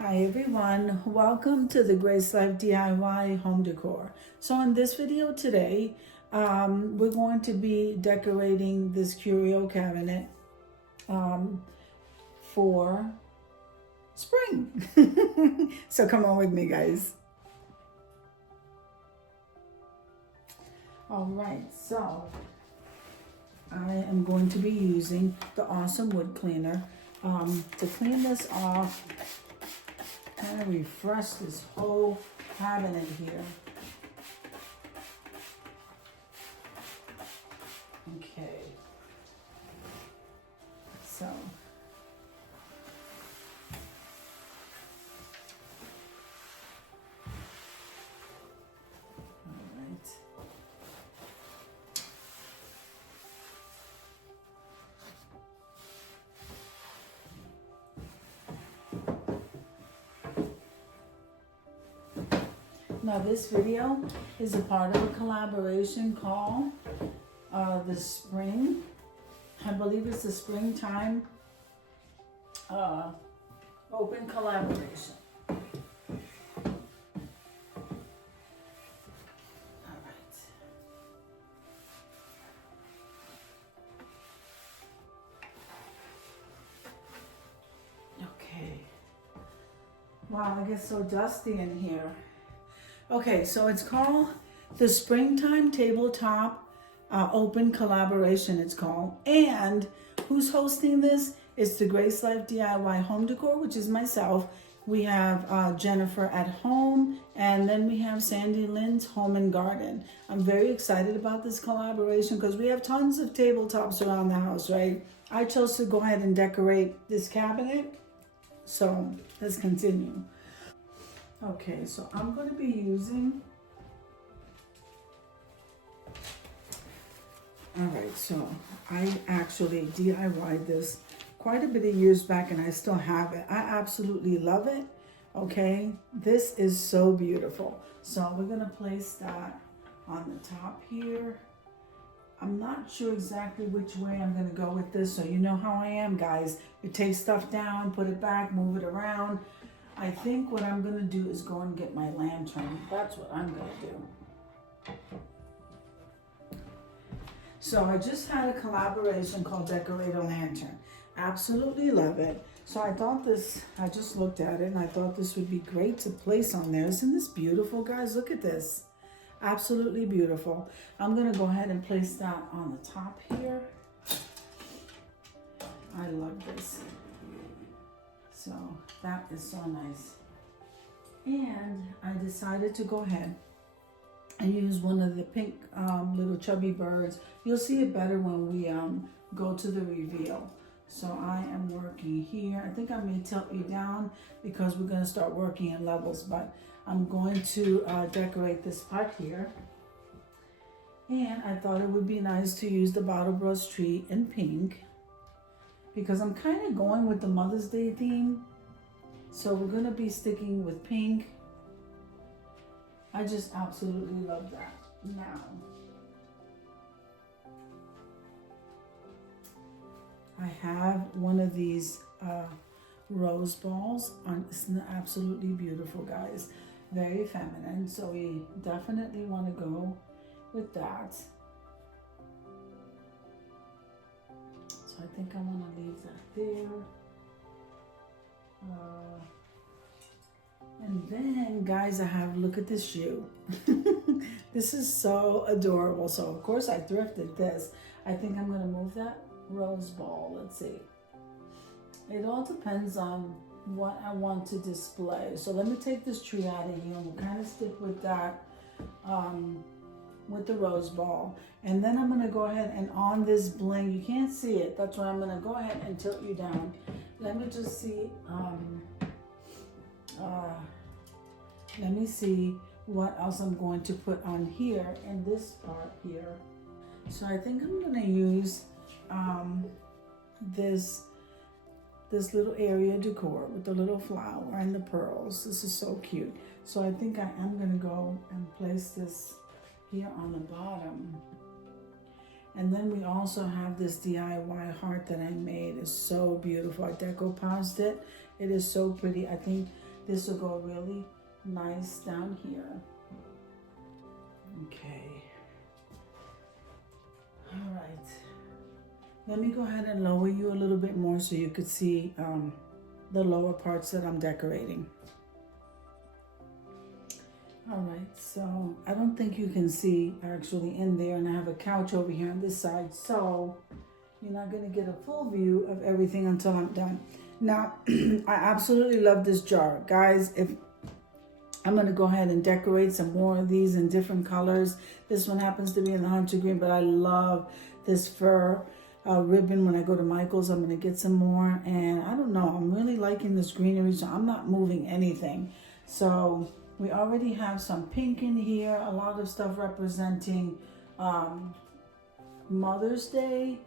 Hi everyone, welcome to the Grace Life DIY home decor. So in this video today, we're going to be decorating this curio cabinet for spring. So come on with me, guys. All right, so I am going to be using the Awesome Wood Cleaner to clean this off, kind of refresh this whole cabinet here. Okay, so all right. Now this video is a part of a collaboration called the Spring. I believe it's the Springtime Open Collaboration. All right. Okay. Wow, I get so dusty in here. Okay, so it's called the Springtime Tabletop Open Collaboration, it's called. And who's hosting this? It's the Grace Life DIY Home Decor, which is myself. We have Jennifer at Home, and then we have Sandy Lynn's Home and Garden. I'm very excited about this collaboration because we have tons of tabletops around the house, right? I chose to go ahead and decorate this cabinet. So let's continue. Okay, so I'm going to be using, all right, so I actually DIY'd this quite a bit of years back and I still have it. I absolutely love it, okay? This is so beautiful. So we're going to place that on the top here. I'm not sure exactly which way I'm going to go with this, so you know how I am, guys. You take stuff down, put it back, move it around. I think what I'm gonna do is go and get my lantern. That's what I'm gonna do. So I just had a collaboration called Decorate a Lantern. Absolutely love it. So I thought this, I just looked at it and I thought this would be great to place on there. Isn't this beautiful, guys? Look at this. Absolutely beautiful. I'm gonna go ahead and place that on the top here. I love this. So that is so nice. And I decided to go ahead and use one of the pink little chubby birds. You'll see it better when we go to the reveal. So I am working here. I think I may tilt you down because we're going to start working in levels, but I'm going to decorate this part here. And I thought it would be nice to use the bottle brush tree in pink, because I'm kind of going with the Mother's Day theme. So we're gonna be sticking with pink. I just absolutely love that. Now, I have one of these rose balls on. It's absolutely beautiful, guys. Very feminine. So we definitely want to go with that. I think I want to leave that there. And then, guys, I have, look at this shoe. This is so adorable. So, of course, I thrifted this. I think I'm going to move that rose ball. Let's see. It all depends on what I want to display. So let me take this tree out of here and we'll kind of stick with that. With the rose ball, and then I'm going to go ahead and on this bling, you can't see it, that's why I'm going to go ahead and tilt you down. Let me just see, let me see what else I'm going to put on here in this part here. So I think I'm going to use this little area decor with the little flower and the pearls. This is so cute. So I think I am going to go and place this here on the bottom. And then we also have this DIY heart that I made. It's so beautiful. I decoupaged it. It is so pretty. I think This will go really nice down here. Okay. All right. Let me go ahead and lower you a little bit more so you could see the lower parts that I'm decorating. All right, so I don't think you can see actually in there, and I have a couch over here on this side, so you're not gonna get a full view of everything until I'm done. Now, I absolutely love this jar. Guys, if I'm gonna go ahead and decorate some more of these in different colors. This one happens to be in the hunter green, but I love this fur ribbon. When I go to Michael's, I'm gonna get some more, and I don't know, I'm really liking this greenery, so I'm not moving anything. So we already have some pink in here, a lot of stuff representing Mother's Day.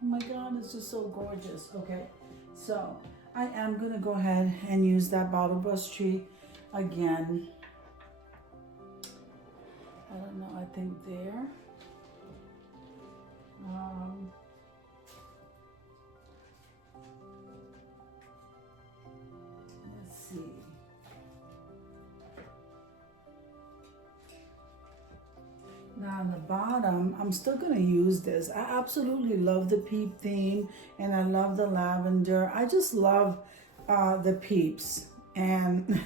Oh my God, it's just so gorgeous. Okay, so I am gonna go ahead and use that bottle brush tree again. I don't know, I think there. Let's see. Now on the bottom, I'm still gonna use this. I absolutely love the peep theme, and I love the lavender. I just love the peeps, and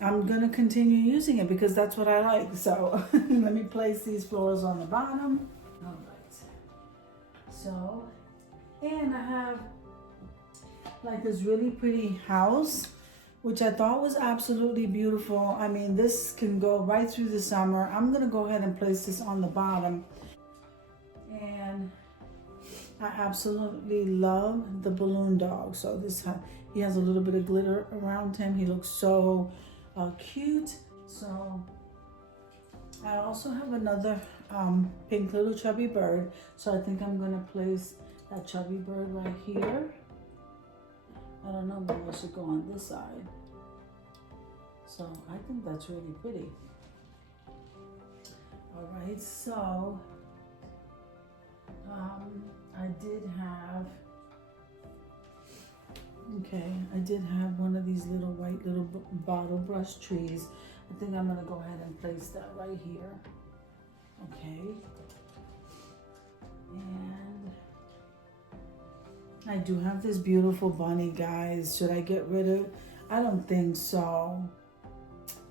I'm gonna continue using it because that's what I like. So let me place these flowers on the bottom. All right. So, and I have like this really pretty house, which I thought was absolutely beautiful. I mean, this can go right through the summer. I'm gonna go ahead and place this on the bottom. And I absolutely love the balloon dog. So he has a little bit of glitter around him. He looks so cute. So I also have another pink little chubby bird. So I think I'm gonna place that chubby bird right here. I don't know, maybe I should go on this side. So I think that's really pretty. All right, so I did have one of these little white little bottle brush trees. I think I'm gonna go ahead and place that right here. Okay. And I do have this beautiful bunny, guys. Should I get rid of it? I don't think so.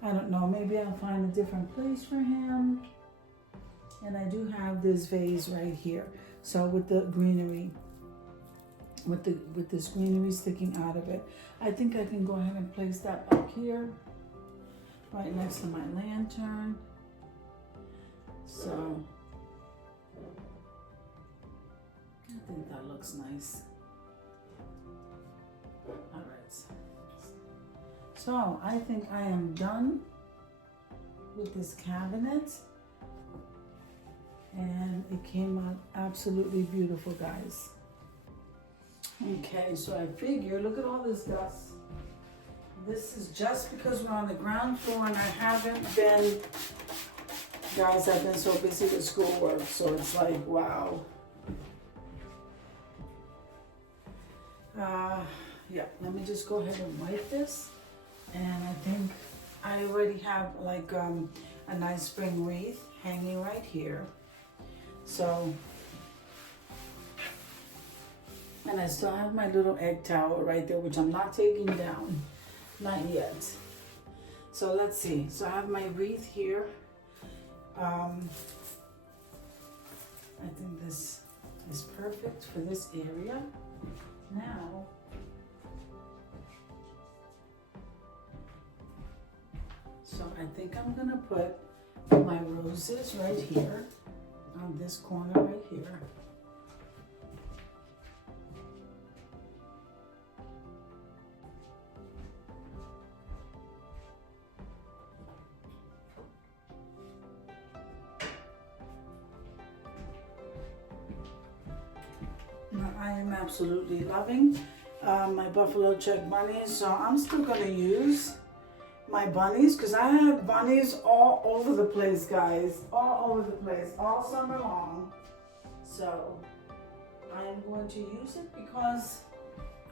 I don't know. Maybe I'll find a different place for him. And I do have this vase right here. So with the greenery, with this greenery sticking out of it, I think I can go ahead and place that back here, right next to my lantern. So I think that looks nice. All right, so I think I am done with this cabinet, and it came out absolutely beautiful, guys. Okay, so I figure, look at all this dust. This is just because we're on the ground floor and I haven't been, guys, I've been so busy with schoolwork, so it's like, wow. Yeah, let me just go ahead and wipe this. And I think I already have like a nice spring wreath hanging right here. So, and I still have my little egg tower right there, which I'm not taking down, not yet. So let's see, so I have my wreath here. I think this is perfect for this area. Now, so I think I'm gonna put my roses right here, on this corner right here. Now I am absolutely loving my buffalo check bunnies, so I'm still gonna use my bunnies because I have bunnies all over the place, guys, all over the place, all summer long. So I am going to use it because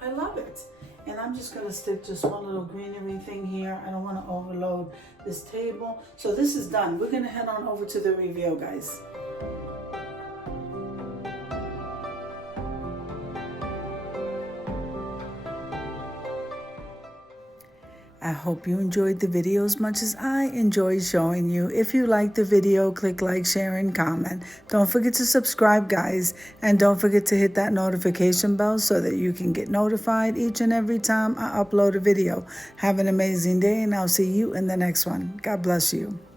I love it. And I'm just gonna stick just one little greenery thing here. I don't wanna overload this table. So this is done. We're gonna head on over to the review, guys. I hope you enjoyed the video as much as I enjoyed showing you. If you liked the video, click like, share, and comment. Don't forget to subscribe, guys. And don't forget to hit that notification bell so that you can get notified each and every time I upload a video. Have an amazing day, and I'll see you in the next one. God bless you.